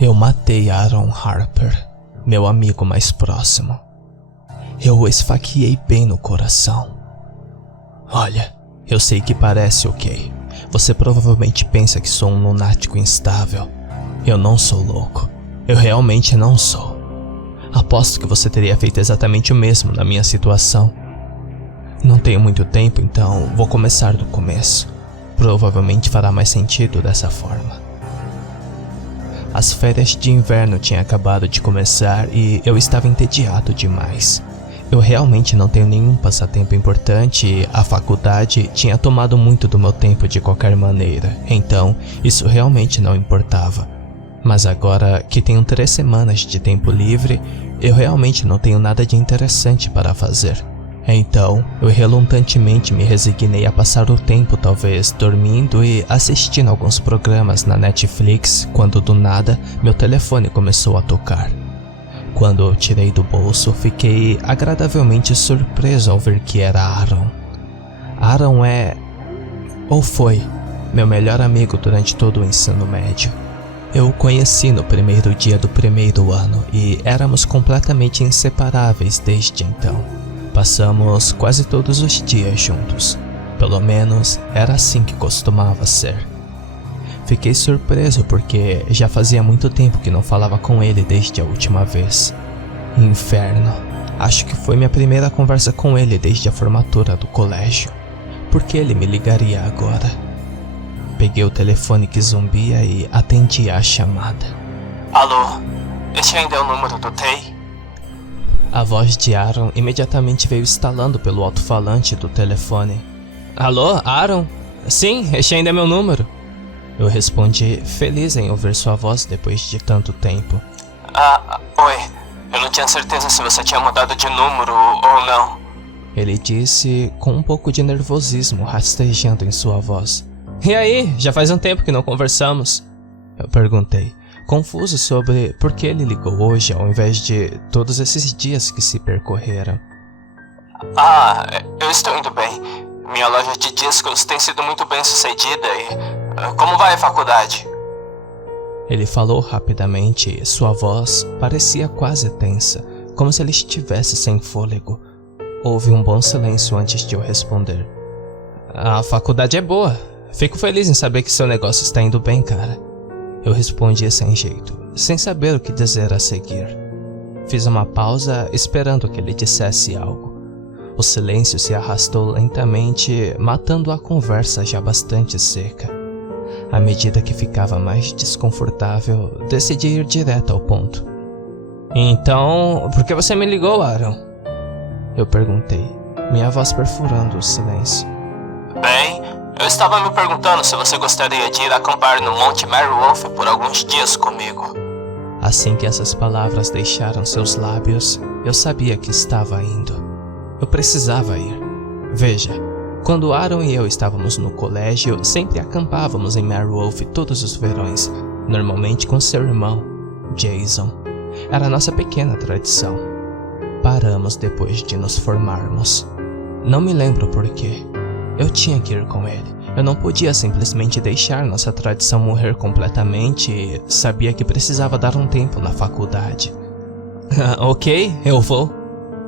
Eu matei Aaron Harper, meu amigo mais próximo. Eu o esfaqueei bem no coração. Olha, eu sei que parece ok. Você provavelmente pensa que sou um lunático instável. Eu não sou louco. Eu realmente não sou. Aposto que você teria feito exatamente o mesmo na minha situação. Não tenho muito tempo, então vou começar do começo. Provavelmente fará mais sentido dessa forma. As férias de inverno tinham acabado de começar e eu estava entediado demais. Eu realmente não tenho nenhum passatempo importante e a faculdade tinha tomado muito do meu tempo de qualquer maneira, então isso realmente não importava. Mas agora que tenho 3 semanas de tempo livre, eu realmente não tenho nada de interessante para fazer. Então, eu relutantemente me resignei a passar o tempo talvez dormindo e assistindo alguns programas na Netflix, quando do nada meu telefone começou a tocar. Quando eu tirei do bolso, fiquei agradavelmente surpreso ao ver que era Aaron. Aaron foi, meu melhor amigo durante todo o ensino médio. Eu o conheci no primeiro dia do primeiro ano e éramos completamente inseparáveis desde então. Passamos quase todos os dias juntos. Pelo menos era assim que costumava ser. Fiquei surpreso porque já fazia muito tempo que não falava com ele desde a última vez. Inferno. Acho que foi minha primeira conversa com ele desde a formatura do colégio. Por que ele me ligaria agora? Peguei o telefone que zumbia e atendi a chamada. Alô, este ainda é o número do Tay? A voz de Aaron imediatamente veio estalando pelo alto-falante do telefone. Alô, Aaron? Sim, este ainda é meu número. Eu respondi, feliz em ouvir sua voz depois de tanto tempo. Oi. Eu não tinha certeza se você tinha mudado de número ou não. Ele disse com um pouco de nervosismo rastejando em sua voz. E aí, já faz um tempo que não conversamos? Eu perguntei, confuso sobre por que ele ligou hoje ao invés de todos esses dias que se percorreram. Eu estou indo bem. Minha loja de discos tem sido muito bem sucedida e... Como vai a faculdade? Ele falou rapidamente e sua voz parecia quase tensa, como se ele estivesse sem fôlego. Houve um bom silêncio antes de eu responder. A faculdade é boa. Fico feliz em saber que seu negócio está indo bem, cara. Eu respondi sem jeito, sem saber o que dizer a seguir. Fiz uma pausa esperando que ele dissesse algo. O silêncio se arrastou lentamente, matando a conversa já bastante seca. À medida que ficava mais desconfortável, decidi ir direto ao ponto. Então, por que você me ligou, Aaron? Eu perguntei, minha voz perfurando o silêncio. Bem, eu estava me perguntando se você gostaria de ir acampar no Monte Mary Wolf por alguns dias comigo. Assim que essas palavras deixaram seus lábios, eu sabia que estava indo. Eu precisava ir. Veja, quando Aaron e eu estávamos no colégio, sempre acampávamos em Mary Wolf todos os verões, normalmente com seu irmão, Jason. Era nossa pequena tradição. Paramos depois de nos formarmos. Não me lembro por quê. Eu tinha que ir com ele. Eu não podia simplesmente deixar nossa tradição morrer completamente e sabia que precisava dar um tempo na faculdade. Ok, eu vou.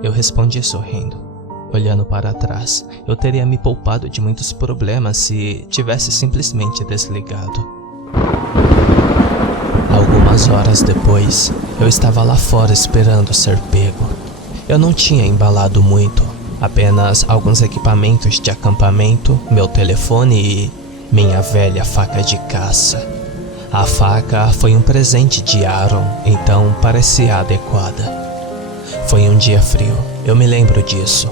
Eu respondi sorrindo. Olhando para trás, eu teria me poupado de muitos problemas se tivesse simplesmente desligado. Algumas horas depois, eu estava lá fora esperando ser pego. Eu não tinha embalado muito, apenas alguns equipamentos de acampamento, meu telefone e minha velha faca de caça. A faca foi um presente de Aaron, então parecia adequada. Foi um dia frio, eu me lembro disso.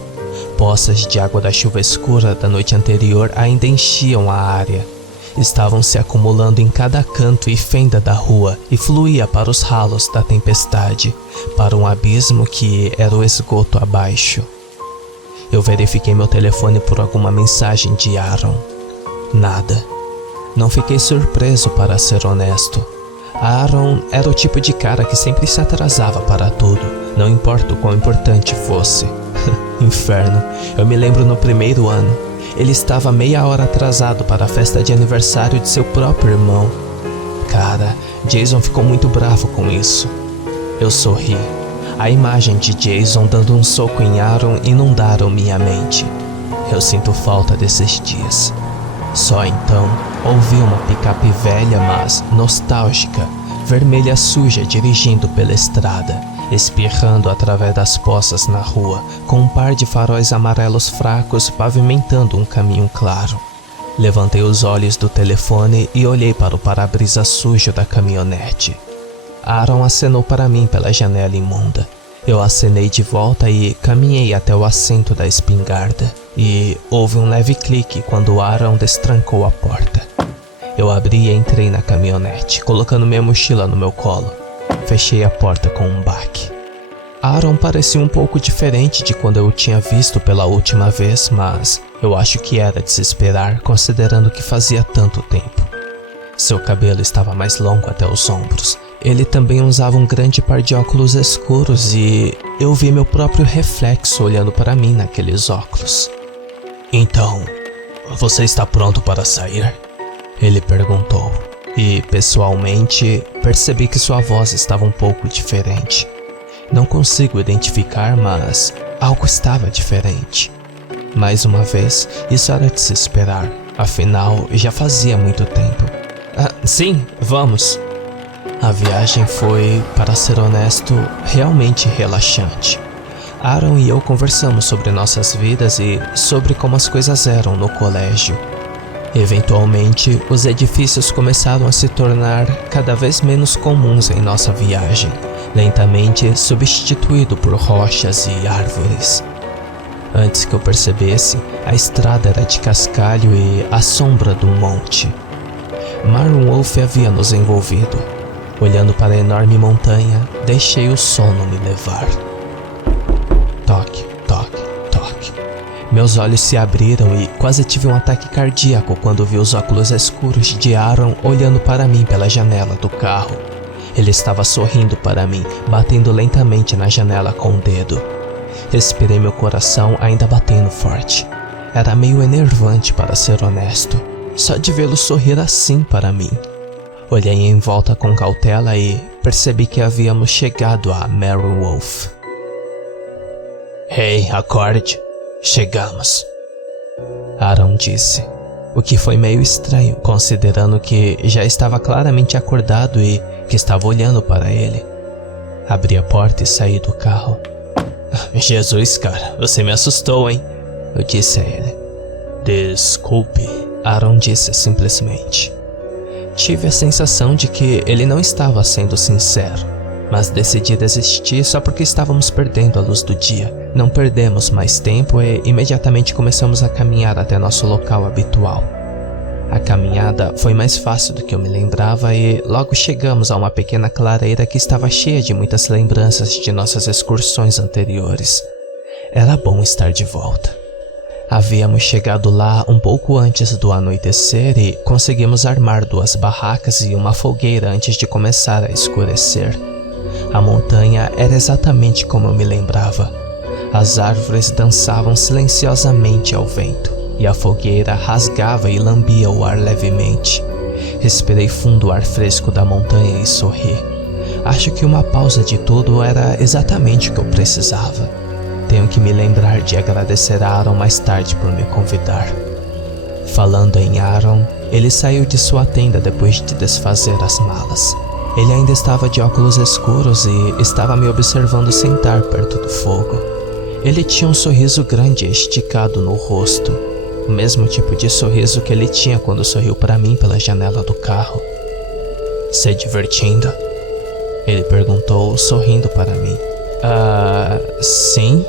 Poças de água da chuva escura da noite anterior ainda enchiam a área. Estavam se acumulando em cada canto e fenda da rua e fluía para os ralos da tempestade, para um abismo que era o esgoto abaixo. Eu verifiquei meu telefone por alguma mensagem de Aaron. Nada. Não fiquei surpreso, para ser honesto. Aaron era o tipo de cara que sempre se atrasava para tudo, não importa o quão importante fosse. Inferno, eu me lembro no primeiro ano, ele estava meia hora atrasado para a festa de aniversário de seu próprio irmão. Cara, Jason ficou muito bravo com isso. Eu sorri. A imagem de Jason dando um soco em Aaron inundaram minha mente. Eu sinto falta desses dias. Só então, ouvi uma picape velha, mas nostálgica, vermelha suja dirigindo pela estrada, espirrando através das poças na rua, com um par de faróis amarelos fracos pavimentando um caminho claro. Levantei os olhos do telefone e olhei para o para-brisa sujo da caminhonete. Aaron acenou para mim pela janela imunda. Eu acenei de volta e caminhei até o assento da espingarda. E houve um leve clique quando Aaron destrancou a porta. Eu abri e entrei na caminhonete, colocando minha mochila no meu colo. Fechei a porta com um baque. Aaron parecia um pouco diferente de quando eu o tinha visto pela última vez, mas eu acho que era de se esperar, considerando que fazia tanto tempo. Seu cabelo estava mais longo até os ombros. Ele também usava um grande par de óculos escuros e eu vi meu próprio reflexo olhando para mim naqueles óculos. Então, você está pronto para sair? Ele perguntou. E, pessoalmente, percebi que sua voz estava um pouco diferente. Não consigo identificar, mas algo estava diferente. Mais uma vez, isso era de se esperar. Afinal, já fazia muito tempo. Sim, vamos. A viagem foi, para ser honesto, realmente relaxante. Aaron e eu conversamos sobre nossas vidas e sobre como as coisas eram no colégio. Eventualmente, os edifícios começaram a se tornar cada vez menos comuns em nossa viagem, lentamente substituído por rochas e árvores. Antes que eu percebesse, a estrada era de cascalho e à sombra de um monte. Marlon Wolf havia nos envolvido. Olhando para a enorme montanha, deixei o sono me levar. Toque, toque, toque. Meus olhos se abriram e quase tive um ataque cardíaco quando vi os óculos escuros de Aaron olhando para mim pela janela do carro. Ele estava sorrindo para mim, batendo lentamente na janela com o dedo. Respirei meu coração ainda batendo forte. Era meio enervante, para ser honesto, só de vê-lo sorrir assim para mim. Olhei em volta com cautela e percebi que havíamos chegado a Mary Wolf. Hey, acorde. Chegamos. Aaron disse, o que foi meio estranho, considerando que já estava claramente acordado e que estava olhando para ele. Abri a porta e saí do carro. Jesus, cara, você me assustou, hein? Eu disse a ele. Desculpe, Aaron disse simplesmente. Tive a sensação de que ele não estava sendo sincero, mas decidi desistir só porque estávamos perdendo a luz do dia. Não perdemos mais tempo e imediatamente começamos a caminhar até nosso local habitual. A caminhada foi mais fácil do que eu me lembrava e logo chegamos a uma pequena clareira que estava cheia de muitas lembranças de nossas excursões anteriores. Era bom estar de volta. Havíamos chegado lá um pouco antes do anoitecer e conseguimos armar 2 barracas e uma fogueira antes de começar a escurecer. A montanha era exatamente como eu me lembrava. As árvores dançavam silenciosamente ao vento e a fogueira rasgava e lambia o ar levemente. Respirei fundo o ar fresco da montanha e sorri. Acho que uma pausa de tudo era exatamente o que eu precisava. Tenho que me lembrar de agradecer a Aaron mais tarde por me convidar. Falando em Aaron, ele saiu de sua tenda depois de desfazer as malas. Ele ainda estava de óculos escuros e estava me observando sentar perto do fogo. Ele tinha um sorriso grande e esticado no rosto, o mesmo tipo de sorriso que ele tinha quando sorriu para mim pela janela do carro. Se divertindo? Ele perguntou, sorrindo para mim. Sim?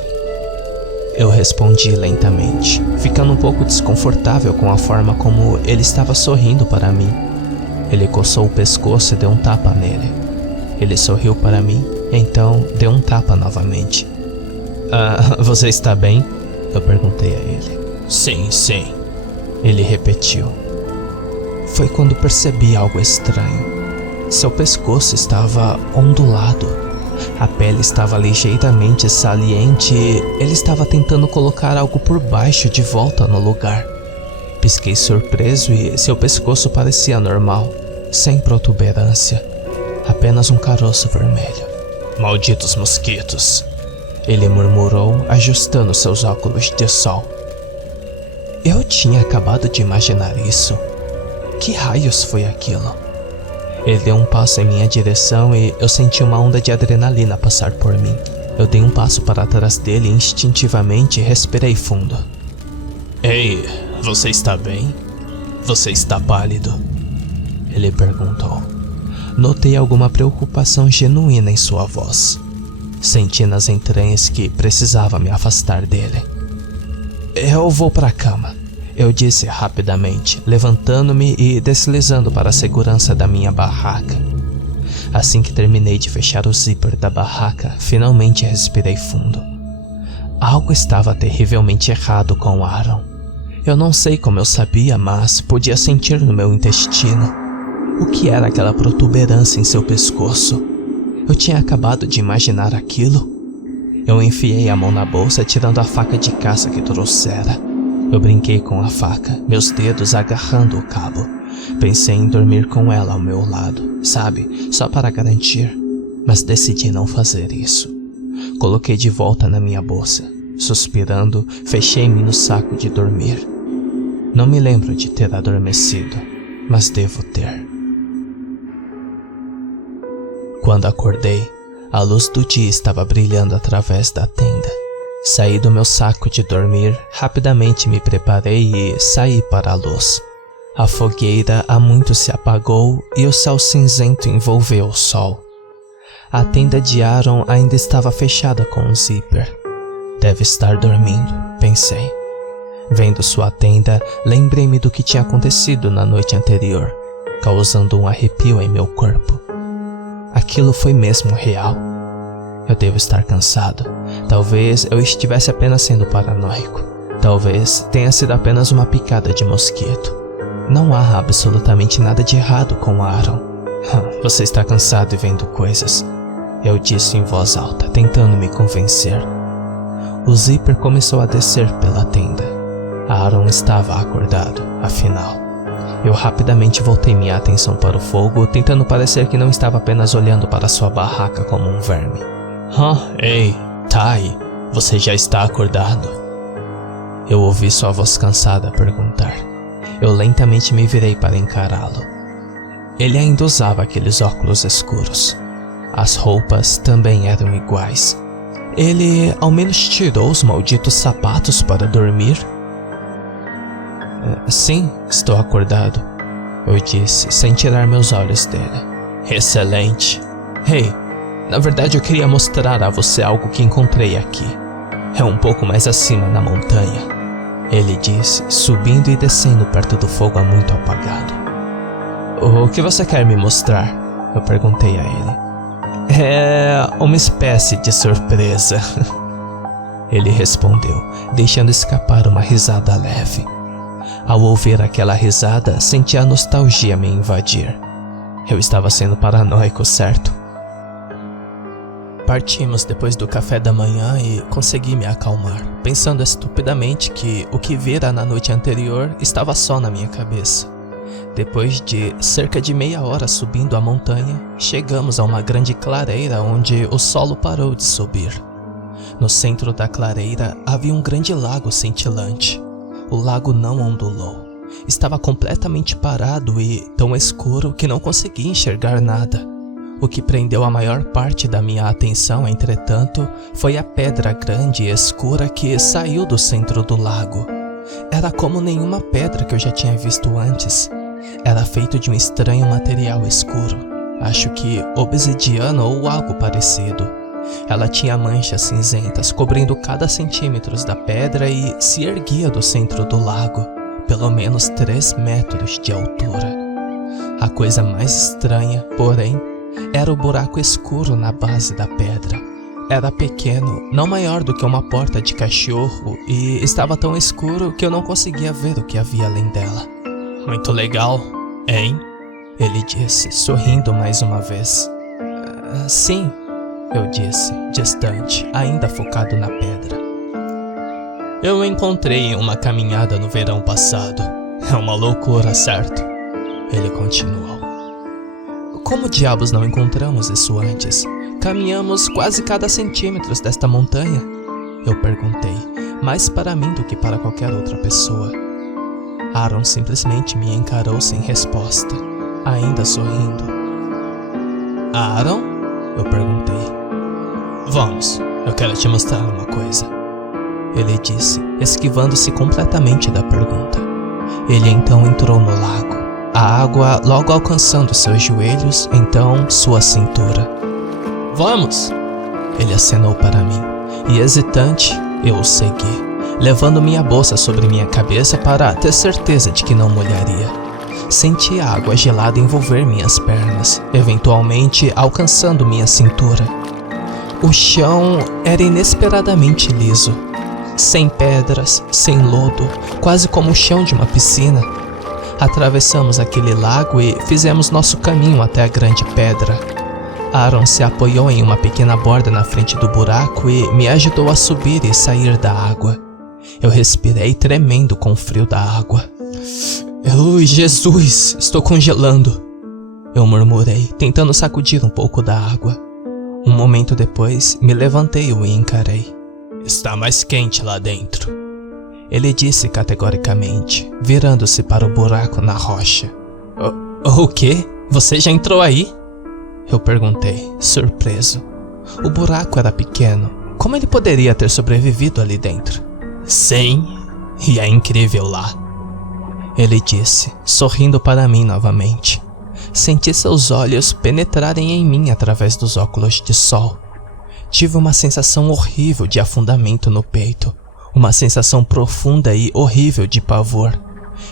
Eu respondi lentamente, ficando um pouco desconfortável com a forma como ele estava sorrindo para mim. Ele coçou o pescoço e deu um tapa nele. Ele sorriu para mim, então deu um tapa novamente. Você está bem? Eu perguntei a ele. Sim, sim. Ele repetiu. Foi quando percebi algo estranho. Seu pescoço estava ondulado. A pele estava ligeiramente saliente e ele estava tentando colocar algo por baixo de volta no lugar. Pisquei surpreso e seu pescoço parecia normal. sem protuberância, apenas um caroço vermelho. Malditos mosquitos, ele murmurou, ajustando seus óculos de sol. Eu tinha acabado de imaginar isso. Que raios foi aquilo? Ele deu um passo em minha direção e eu senti uma onda de adrenalina passar por mim. Eu dei um passo para trás dele e instintivamente respirei fundo. Ei, você está bem? Você está pálido? Ele perguntou. Notei alguma preocupação genuína em sua voz. Senti nas entranhas que precisava me afastar dele. Eu vou para a cama, eu disse rapidamente, levantando-me e deslizando para a segurança da minha barraca. Assim que terminei de fechar o zíper da barraca, finalmente respirei fundo. Algo estava terrivelmente errado com Aaron. Eu não sei como eu sabia, mas podia sentir no meu intestino. O que era aquela protuberância em seu pescoço? Eu tinha acabado de imaginar aquilo. Eu enfiei a mão na bolsa, tirando a faca de caça que trouxera. Eu brinquei com a faca, meus dedos agarrando o cabo. Pensei em dormir com ela ao meu lado, sabe, só para garantir. Mas decidi não fazer isso. Coloquei de volta na minha bolsa. Suspirando, fechei-me no saco de dormir. Não me lembro de ter adormecido, mas devo ter. Quando acordei, a luz do dia estava brilhando através da tenda. Saí do meu saco de dormir, rapidamente me preparei e saí para a luz. A fogueira há muito se apagou e o céu cinzento envolveu o sol. A tenda de Aaron ainda estava fechada com um zíper. Deve estar dormindo, pensei. Vendo sua tenda, lembrei-me do que tinha acontecido na noite anterior, causando um arrepio em meu corpo. Aquilo foi mesmo real. Eu devo estar cansado. Talvez eu estivesse apenas sendo paranoico. Talvez tenha sido apenas uma picada de mosquito. Não há absolutamente nada de errado com Aaron. Você está cansado e vendo coisas, eu disse em voz alta, tentando me convencer. O zíper começou a descer pela tenda. Aaron estava acordado, afinal. Eu rapidamente voltei minha atenção para o fogo, tentando parecer que não estava apenas olhando para sua barraca como um verme. Ei, Tai, você já está acordado? Eu ouvi sua voz cansada perguntar. Eu lentamente me virei para encará-lo. Ele ainda usava aqueles óculos escuros. As roupas também eram iguais. Ele ao menos tirou os malditos sapatos para dormir? Sim, estou acordado, eu disse, sem tirar meus olhos dele. Excelente. Ei, na verdade eu queria mostrar a você algo que encontrei aqui. É um pouco mais acima na montanha, ele disse, subindo e descendo perto do fogo muito apagado. O que você quer me mostrar? Eu perguntei a ele. É uma espécie de surpresa. Ele respondeu, deixando escapar uma risada leve. Ao ouvir aquela risada, senti a nostalgia me invadir. Eu estava sendo paranoico, certo? Partimos depois do café da manhã e consegui me acalmar, pensando estupidamente que o que vira na noite anterior estava só na minha cabeça. Depois de cerca de meia hora subindo a montanha, chegamos a uma grande clareira onde o solo parou de subir. No centro da clareira havia um grande lago cintilante. O lago não ondulou. Estava completamente parado e tão escuro que não conseguia enxergar nada. O que prendeu a maior parte da minha atenção, entretanto, foi a pedra grande e escura que saiu do centro do lago. Era como nenhuma pedra que eu já tinha visto antes. Era feito de um estranho material escuro. Acho que obsidiana ou algo parecido. Ela tinha manchas cinzentas cobrindo cada centímetro da pedra e se erguia do centro do lago, pelo menos 3 metros de altura. A coisa mais estranha, porém, era o buraco escuro na base da pedra. Era pequeno, não maior do que uma porta de cachorro, e estava tão escuro que eu não conseguia ver o que havia além dela. Muito legal, hein? Ele disse, sorrindo mais uma vez. Sim, eu disse, distante, ainda focado na pedra. Eu o encontrei em uma caminhada no verão passado. É uma loucura, certo? Ele continuou. Como diabos não encontramos isso antes? Caminhamos quase cada centímetro desta montanha? Eu perguntei, mais para mim do que para qualquer outra pessoa. Aaron simplesmente me encarou sem resposta, ainda sorrindo. Aaron? Eu perguntei. Vamos, eu quero te mostrar uma coisa. Ele disse, esquivando-se completamente da pergunta. Ele então entrou no lago, a água logo alcançando seus joelhos, então sua cintura. Vamos! Ele acenou para mim, e hesitante, eu o segui, levando minha bolsa sobre minha cabeça para ter certeza de que não molharia. Senti a água gelada envolver minhas pernas, eventualmente alcançando minha cintura. O chão era inesperadamente liso, sem pedras, sem lodo, quase como o chão de uma piscina. Atravessamos aquele lago e fizemos nosso caminho até a grande pedra. Aaron se apoiou em uma pequena borda na frente do buraco e me ajudou a subir e sair da água. Eu respirei tremendo com o frio da água. Jesus, estou congelando! Eu murmurei, tentando sacudir um pouco da água. Um momento depois, me levantei e o encarei. Está mais quente lá dentro, ele disse categoricamente, virando-se para o buraco na rocha. O quê? Você já entrou aí? Eu perguntei, surpreso. O buraco era pequeno. Como ele poderia ter sobrevivido ali dentro? Sim, e é incrível lá, ele disse, sorrindo para mim novamente. Senti seus olhos penetrarem em mim através dos óculos de sol. Tive uma sensação horrível de afundamento no peito, uma sensação profunda e horrível de pavor.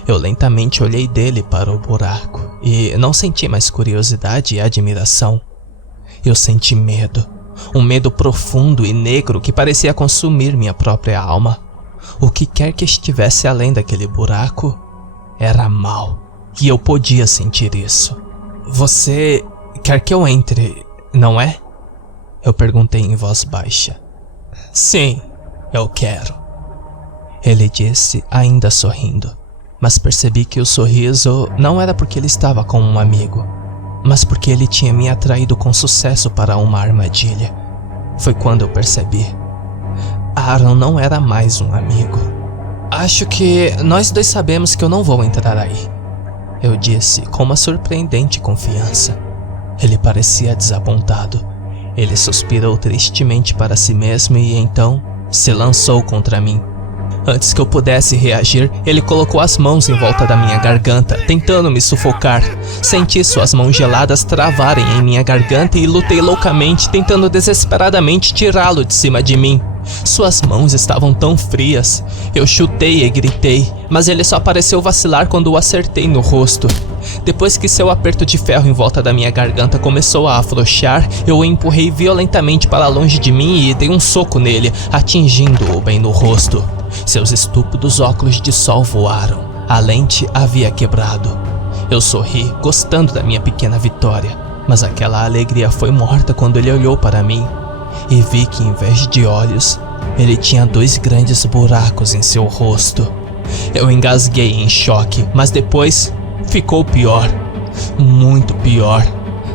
Eu lentamente olhei dele para o buraco e não senti mais curiosidade e admiração. Eu senti medo, um medo profundo e negro que parecia consumir minha própria alma. O que quer que estivesse além daquele buraco era mal, e eu podia sentir isso. Você quer que eu entre, não é? Eu perguntei em voz baixa. Sim, eu quero, ele disse, ainda sorrindo. Mas percebi que o sorriso não era porque ele estava com um amigo, mas porque ele tinha me atraído com sucesso para uma armadilha. Foi quando eu percebi. Aaron não era mais um amigo. Acho que nós dois sabemos que eu não vou entrar aí, eu disse com uma surpreendente confiança. Ele parecia desapontado. Ele suspirou tristemente para si mesmo e então se lançou contra mim. Antes que eu pudesse reagir, ele colocou as mãos em volta da minha garganta, tentando me sufocar. Senti suas mãos geladas travarem em minha garganta e lutei loucamente, tentando desesperadamente tirá-lo de cima de mim. Suas mãos estavam tão frias. Eu chutei e gritei, mas ele só pareceu vacilar quando o acertei no rosto. Depois que seu aperto de ferro em volta da minha garganta começou a afrouxar, eu o empurrei violentamente para longe de mim e dei um soco nele, atingindo-o bem no rosto. Seus estúpidos óculos de sol voaram. A lente havia quebrado. Eu sorri, gostando da minha pequena vitória, mas aquela alegria foi morta quando ele olhou para mim e vi que, em vez de olhos, ele tinha 2 grandes buracos em seu rosto. Eu engasguei em choque, mas depois ficou pior, muito pior.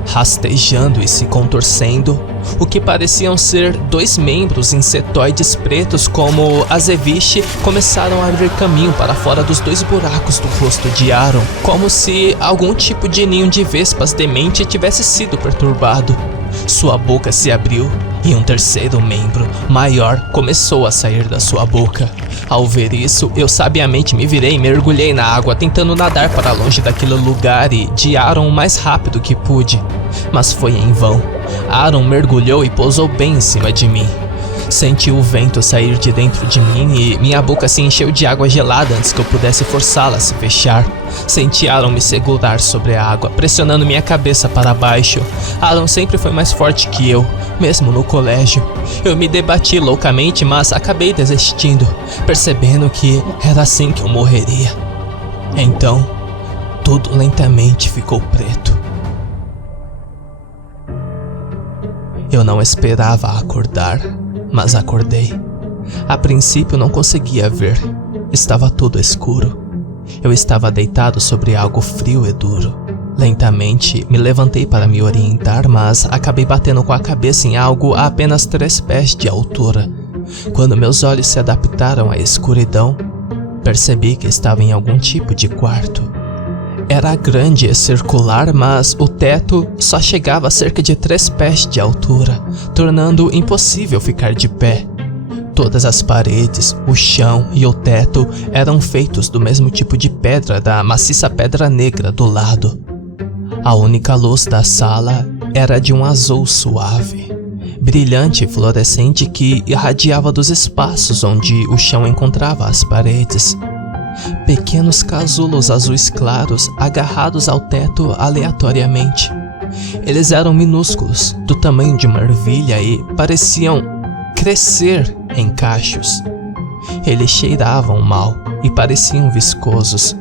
Rastejando e se contorcendo, o que pareciam ser 2 membros insetoides pretos como azeviche começaram a abrir caminho para fora dos 2 buracos do rosto de Aaron, como se algum tipo de ninho de vespas demente tivesse sido perturbado. Sua boca se abriu e um terceiro membro, maior, começou a sair da sua boca. Ao ver isso, eu sabiamente me virei e mergulhei na água, tentando nadar para longe daquele lugar e de Aaron o mais rápido que pude. Mas foi em vão. Aaron mergulhou e pousou bem em cima de mim. Senti o vento sair de dentro de mim e minha boca se encheu de água gelada antes que eu pudesse forçá-la a se fechar. Senti Aaron me segurar sobre a água, pressionando minha cabeça para baixo. Aaron sempre foi mais forte que eu, mesmo no colégio. Eu me debati loucamente, mas acabei desistindo, percebendo que era assim que eu morreria. Então, tudo lentamente ficou preto. Eu não esperava acordar, mas acordei. A princípio não conseguia ver. Estava tudo escuro. Eu estava deitado sobre algo frio e duro. Lentamente me levantei para me orientar, mas acabei batendo com a cabeça em algo a apenas 3 pés de altura. Quando meus olhos se adaptaram à escuridão, percebi que estava em algum tipo de quarto. Era grande e circular, mas o teto só chegava a cerca de 3 pés de altura, tornando impossível ficar de pé. Todas as paredes, o chão e o teto eram feitos do mesmo tipo de pedra, da maciça pedra negra do lado. A única luz da sala era de um azul suave, brilhante e fluorescente que irradiava dos espaços onde o chão encontrava as paredes. Pequenos casulos azuis claros agarrados ao teto aleatoriamente. Eles eram minúsculos, do tamanho de uma ervilha e pareciam crescer em cachos. Eles cheiravam mal e pareciam viscosos.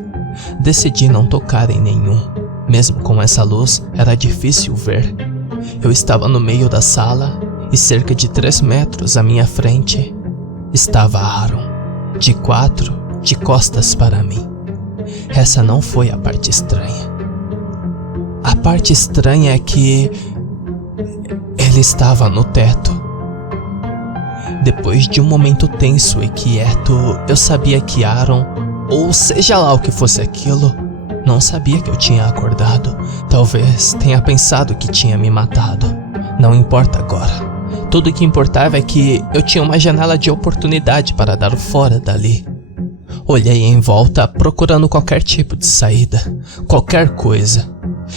Decidi não tocar em nenhum. Mesmo com essa luz, era difícil ver. Eu estava no meio da sala e cerca de 3 metros à minha frente estava Aaron, de 4, de costas para mim. Essa não foi a parte estranha. A parte estranha é que ele estava no teto. Depois de um momento tenso e quieto, eu sabia que Aaron, ou seja lá o que fosse aquilo, não sabia que eu tinha acordado. Talvez tenha pensado que tinha me matado. Não importa agora. Tudo o que importava é que eu tinha uma janela de oportunidade para dar fora dali. Olhei em volta procurando qualquer tipo de saída, qualquer coisa.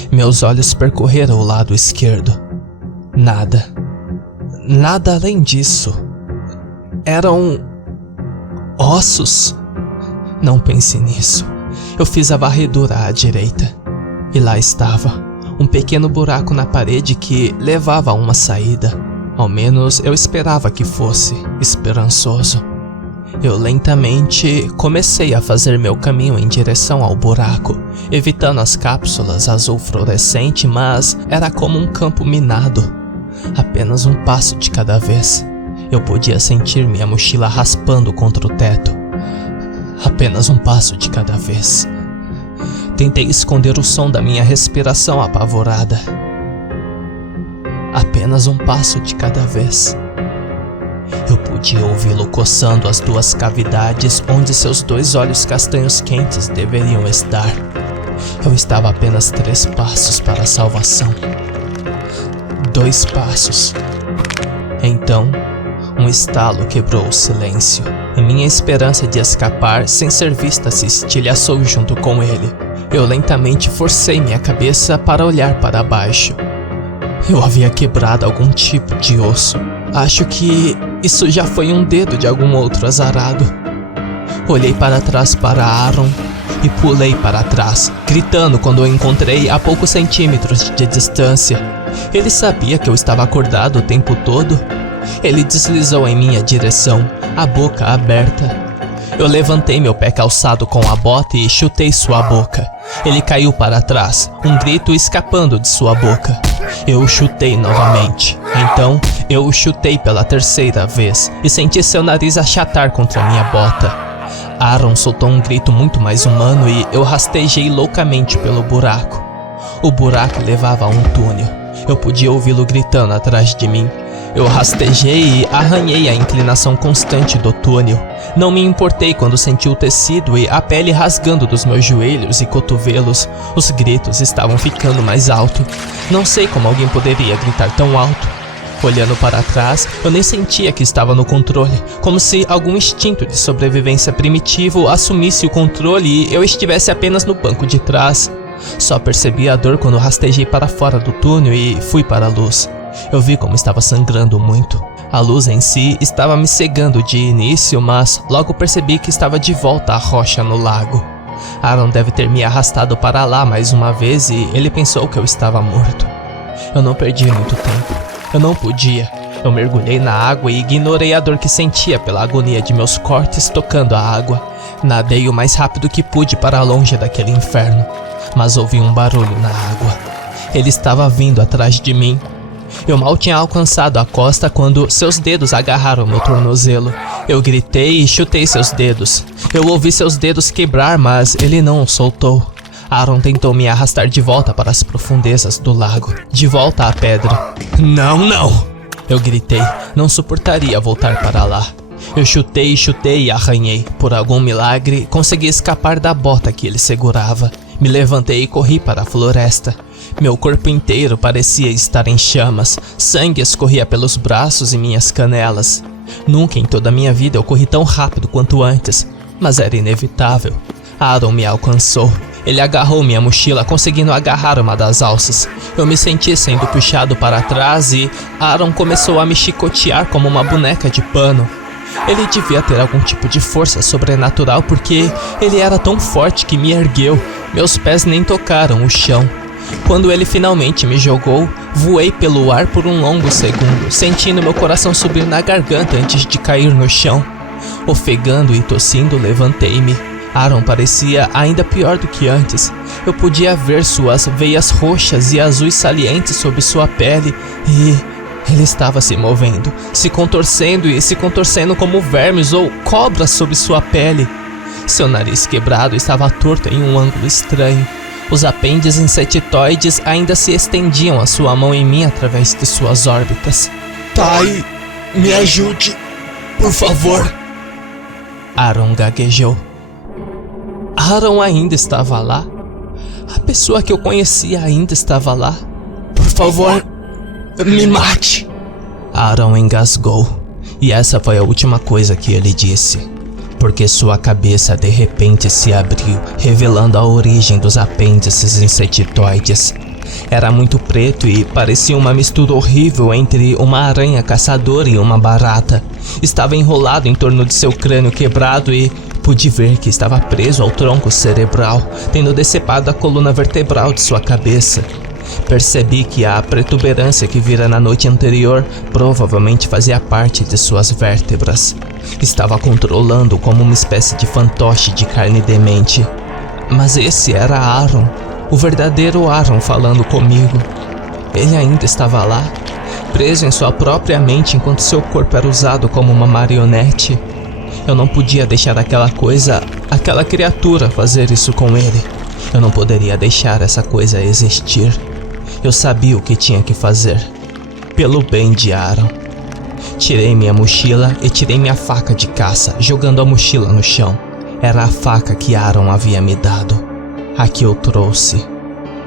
Meus olhos percorreram o lado esquerdo. Nada. Nada além disso. Eram ossos. Não pense nisso. Eu fiz a varredura à direita. E lá estava, um pequeno buraco na parede que levava a uma saída. Ao menos eu esperava que fosse esperançoso. Eu lentamente comecei a fazer meu caminho em direção ao buraco, evitando as cápsulas azul fluorescente, mas era como um campo minado. Apenas um passo de cada vez. Eu podia sentir minha mochila raspando contra o teto. Apenas um passo de cada vez. Tentei esconder o som da minha respiração apavorada. Apenas um passo de cada vez. Eu podia ouvi-lo coçando as 2 cavidades onde seus 2 olhos castanhos quentes deveriam estar. Eu estava a apenas 3 passos para a salvação. 2 passos. Então, um estalo quebrou o silêncio, e minha esperança de escapar sem ser vista se estilhaçou junto com ele. Eu lentamente forcei minha cabeça para olhar para baixo. Eu havia quebrado algum tipo de osso. Acho que isso já foi um dedo de algum outro azarado. Olhei para trás para Aaron e pulei para trás, gritando quando o encontrei a poucos centímetros de distância. Ele sabia que eu estava acordado o tempo todo. Ele deslizou em minha direção, a boca aberta. Eu levantei meu pé calçado com a bota e chutei sua boca. Ele caiu para trás, um grito escapando de sua boca. Eu o chutei novamente. Então, eu o chutei pela 3ª vez e senti seu nariz achatar contra minha bota. Aaron soltou um grito muito mais humano e eu rastejei loucamente pelo buraco. O buraco levava a um túnel. Eu podia ouvi-lo gritando atrás de mim. Eu rastejei e arranhei a inclinação constante do túnel. Não me importei quando senti o tecido e a pele rasgando dos meus joelhos e cotovelos. Os gritos estavam ficando mais alto. Não sei como alguém poderia gritar tão alto. Olhando para trás, eu nem sentia que estava no controle, como se algum instinto de sobrevivência primitivo assumisse o controle e eu estivesse apenas no banco de trás. Só percebi a dor quando rastejei para fora do túnel e fui para a luz. Eu vi como estava sangrando muito. A luz em si estava me cegando de início, mas logo percebi que estava de volta à rocha no lago. Aaron deve ter me arrastado para lá mais uma vez e ele pensou que eu estava morto. Eu não perdi muito tempo. Eu não podia. Eu mergulhei na água e ignorei a dor que sentia pela agonia de meus cortes tocando a água. Nadei o mais rápido que pude para longe daquele inferno, mas ouvi um barulho na água. Ele estava vindo atrás de mim. Eu mal tinha alcançado a costa quando seus dedos agarraram meu tornozelo. Eu gritei e chutei seus dedos. Eu ouvi seus dedos quebrar, mas ele não os soltou. Aaron tentou me arrastar de volta para as profundezas do lago, de volta à pedra. Não, não! Eu gritei, não suportaria voltar para lá. Eu chutei e arranhei. Por algum milagre, consegui escapar da bota que ele segurava. Me levantei e corri para a floresta. Meu corpo inteiro parecia estar em chamas. Sangue escorria pelos braços e minhas canelas. Nunca em toda a minha vida eu corri tão rápido quanto antes, mas era inevitável. Aaron me alcançou. Ele agarrou minha mochila, conseguindo agarrar uma das alças. Eu me senti sendo puxado para trás e Aaron começou a me chicotear como uma boneca de pano. Ele devia ter algum tipo de força sobrenatural porque ele era tão forte que me ergueu. Meus pés nem tocaram o chão. Quando ele finalmente me jogou, voei pelo ar por um longo segundo, sentindo meu coração subir na garganta antes de cair no chão. Ofegando e tossindo, levantei-me. Aaron parecia ainda pior do que antes. Eu podia ver suas veias roxas e azuis salientes sob sua pele e ele estava se movendo, se contorcendo como vermes ou cobras sob sua pele. Seu nariz quebrado estava torto em um ângulo estranho. Os apêndices insectoides ainda se estendiam a sua mão em mim através de suas órbitas. Pai, me ajude, por favor. Aaron gaguejou. Aaron ainda estava lá? A pessoa que eu conhecia ainda estava lá? Por favor, me mate. Aaron engasgou. E essa foi a última coisa que ele disse. Porque sua cabeça de repente se abriu, revelando a origem dos apêndices insectoides. Era muito preto e parecia uma mistura horrível entre uma aranha caçadora e uma barata. Estava enrolado em torno de seu crânio quebrado e pude ver que estava preso ao tronco cerebral, tendo decepado a coluna vertebral de sua cabeça. Percebi que a protuberância que vira na noite anterior provavelmente fazia parte de suas vértebras. Estava controlando como uma espécie de fantoche de carne demente. Mas esse era Aaron, o verdadeiro Aaron falando comigo. Ele ainda estava lá, preso em sua própria mente enquanto seu corpo era usado como uma marionete. Eu não podia deixar aquela criatura fazer isso com ele. Eu não poderia deixar essa coisa existir. Eu sabia o que tinha que fazer, pelo bem de Aaron. Tirei minha mochila e tirei minha faca de caça, jogando a mochila no chão. Era a faca que Aaron havia me dado. A que eu trouxe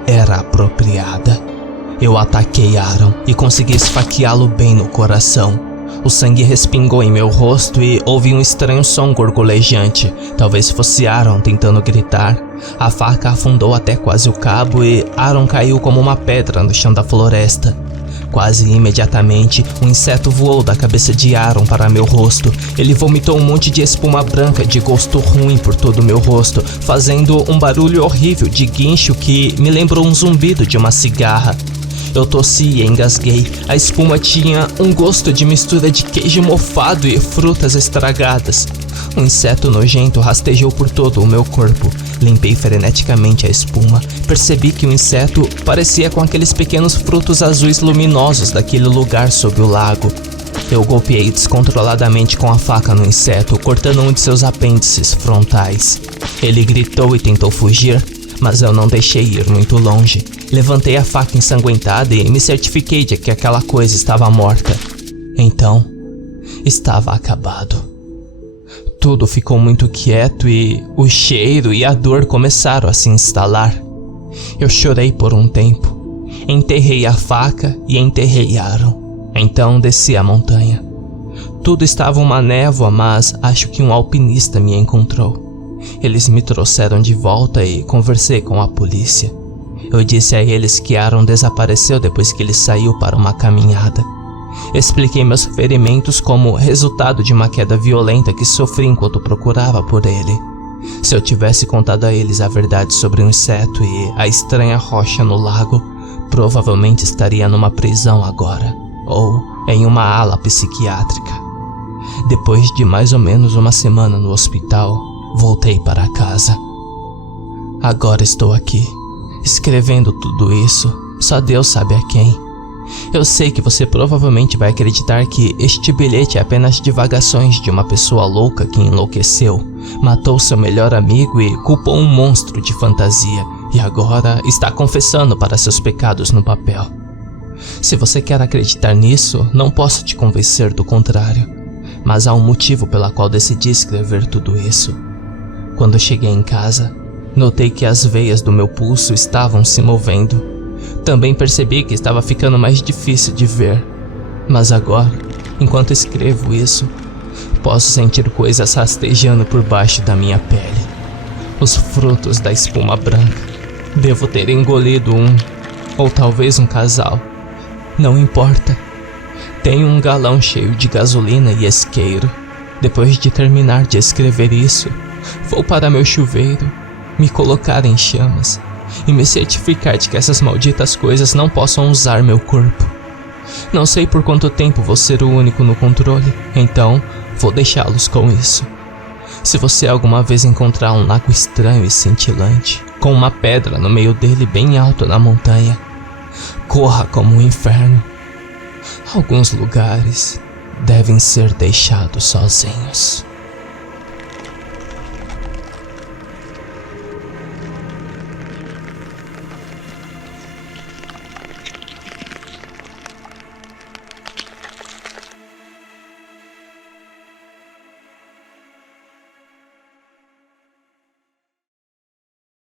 era apropriada. Eu ataquei Aaron e consegui esfaqueá-lo bem no coração. O sangue respingou em meu rosto e ouvi um estranho som gorgolejante. Talvez fosse Aaron tentando gritar. A faca afundou até quase o cabo e Aaron caiu como uma pedra no chão da floresta. Quase imediatamente, um inseto voou da cabeça de Aaron para meu rosto. Ele vomitou um monte de espuma branca de gosto ruim por todo o meu rosto, fazendo um barulho horrível de guincho que me lembrou um zumbido de uma cigarra. Eu tossi e engasguei. A espuma tinha um gosto de mistura de queijo mofado e frutas estragadas. Um inseto nojento rastejou por todo o meu corpo. Limpei freneticamente a espuma. Percebi que o inseto parecia com aqueles pequenos frutos azuis luminosos daquele lugar sob o lago. Eu golpeei descontroladamente com a faca no inseto, cortando um de seus apêndices frontais. Ele gritou e tentou fugir, mas eu não deixei ir muito longe. Levantei a faca ensanguentada e me certifiquei de que aquela coisa estava morta. Então, estava acabado. Tudo ficou muito quieto e o cheiro e a dor começaram a se instalar. Eu chorei por um tempo. Enterrei a faca e enterrei Aaron. Então desci a montanha. Tudo estava uma névoa, mas acho que um alpinista me encontrou. Eles me trouxeram de volta e conversei com a polícia. Eu disse a eles que Aaron desapareceu depois que ele saiu para uma caminhada. Expliquei meus ferimentos como resultado de uma queda violenta que sofri enquanto procurava por ele. Se eu tivesse contado a eles a verdade sobre o inseto e a estranha rocha no lago, provavelmente estaria numa prisão agora, ou em uma ala psiquiátrica. Depois de mais ou menos uma semana no hospital, voltei para casa. Agora estou aqui, escrevendo tudo isso, só Deus sabe a quem. Eu sei que você provavelmente vai acreditar que este bilhete é apenas divagações de uma pessoa louca que enlouqueceu, matou seu melhor amigo e culpou um monstro de fantasia, e agora está confessando para seus pecados no papel. Se você quer acreditar nisso, não posso te convencer do contrário, mas há um motivo pela qual decidi escrever tudo isso. Quando cheguei em casa, notei que as veias do meu pulso estavam se movendo. Também percebi que estava ficando mais difícil de ver, mas agora, enquanto escrevo isso, posso sentir coisas rastejando por baixo da minha pele. Os frutos da espuma branca. Devo ter engolido um, ou talvez um casal. Não importa. Tenho um galão cheio de gasolina e isqueiro. Depois de terminar de escrever isso, vou para meu chuveiro, me colocar em chamas e me certificar de que essas malditas coisas não possam usar meu corpo. Não sei por quanto tempo vou ser o único no controle, então vou deixá-los com isso. Se você alguma vez encontrar um lago estranho e cintilante, com uma pedra no meio dele bem alto na montanha, corra como um inferno. Alguns lugares devem ser deixados sozinhos.